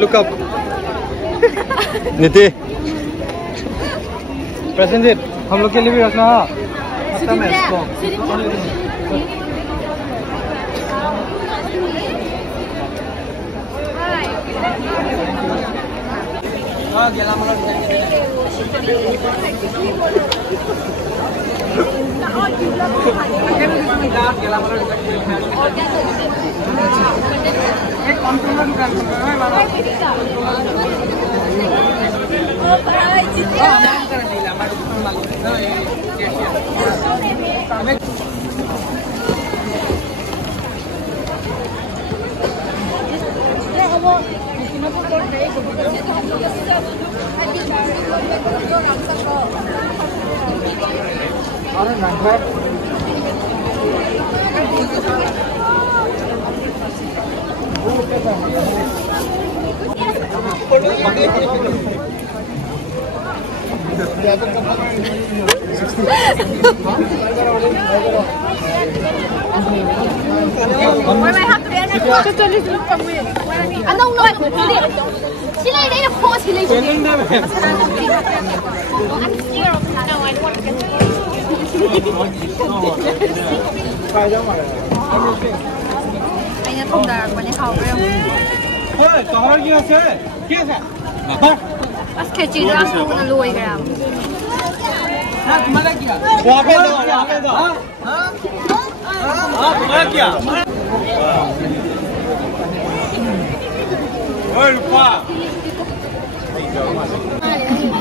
Look up. Niti. Prasenjit, हम लोग के लिए भी रखना है। खत्म है इसको। हाँ, गेला मगर। एक कंट्रोलर दुकान है वाला ओ भाई जितना नाम कर नहीं ला हमारे दुकान मालूम है ये वो कितना को कोड है को अरे number anh không đợi bọn em học em. Ôi, có gì thế? Kia sao? Bas kecil aku nak luai geram. Hah, kemana kia? Apa itu? Hah? Hah, kemana kia? Oi, lupa.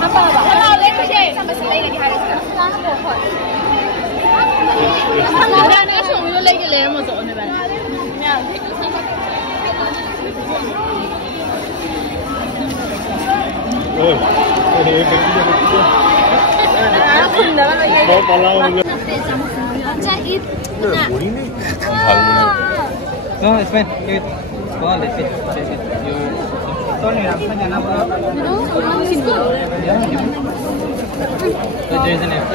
Apa? Kalau lagi sih, sama si lagi harus. Nah, ni semua itu lagi lama tu ni kan. Oh, ini betul. Aku nak lagi. Bawa palang. Jahit. Nah. No, it's fine. Give it. Go, let's see. You. Sorry, I'm not gonna know. No, simple. Yeah. So there is an F.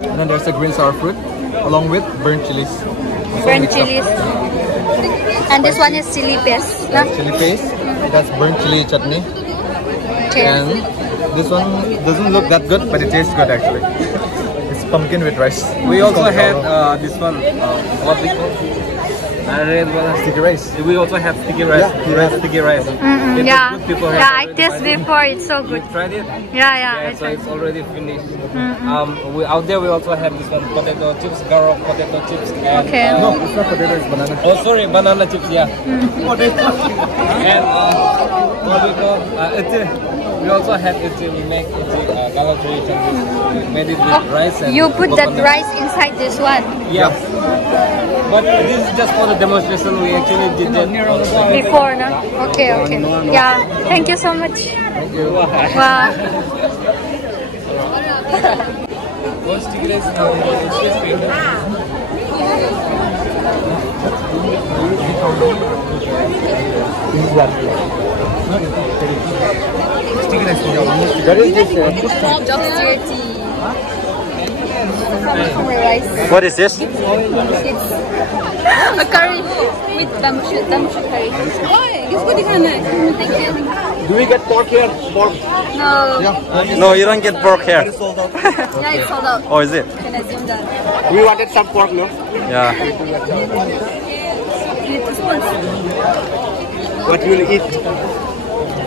And then there's the green sour fruit along with burnt chilies. Burnt chilies. And this one is chili paste. That's chili paste. That's burnt chili chutney. And this one doesn't look that good, but it tastes good actually. It's pumpkin with rice. We also had this one, what we call Red one. Sticky rice. We also have sticky rice. Yeah, sticky rice. Yeah, I tasted before. It's so good. You tried it? Yeah. So it's already finished. Out there we also have this one, potato chips, garlic potato chips. And, Okay. No, it's not potato, it's banana. oh, sorry, banana chips. Yeah. And what we call we also have we make galatri changes. We made it with rice and You put that coconut. rice inside this one Yeah. But this is just for the demonstration. We actually did that before, no? Okay. Yeah. Thank you so much. Thank you. Wow. One sticky rice is crispy. Sticky rice. What is this? What is this? It's a curry with bamboo shoot curry. Do we get pork here? Pork? No. No, you don't get pork here. Yeah, it's sold out. Oh, is it? Can assume that. We wanted some pork, no? Yeah. What will eat?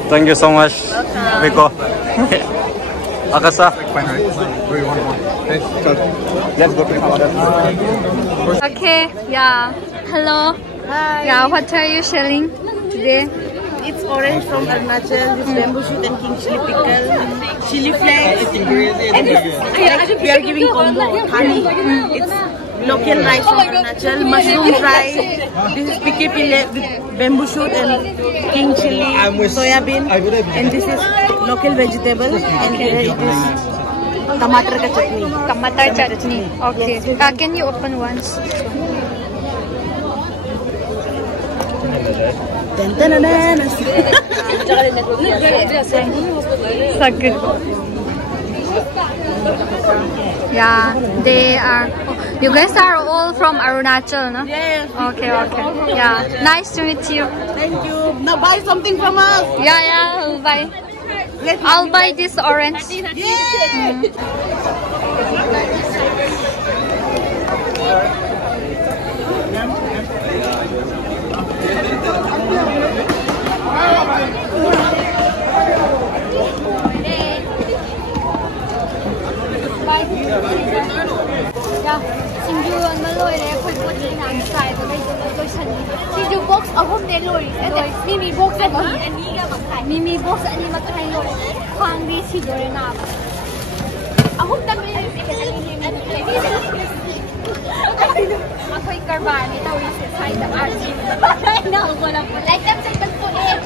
Thank you so much, Rico. Akasa. Let's go to the order. Okay. Yeah. Hello. Hi. Yeah. What are you selling today? It's orange from Arunachal, this bamboo shoot and king chili pickle, chili flakes, and we are giving combo honey. It's local rice from Arunachal, mushroom rice, this is picky pile with bamboo shoot and king chili, soya bean, and this is local vegetable, and here it is tomato chutney. Tomato chutney. Okay. Can you open once? Dun, dun, dun, dun. So good. Yeah, they are. You guys are all from Arunachal, no? Yes. Okay. Yeah, nice to meet you. Thank you. Now buy something from us. Yeah, I'll buy. I'll buy this orange. Yeah. Singju on Malloy, put it outside, but they Singju box of home they lorry. Mimi box and Mimi box and Makai lorry. Hungry Sidorina. I hope that will ako'y karbani, tawid sa side ng arch. I know, wala po. Like that, sa ito po eh.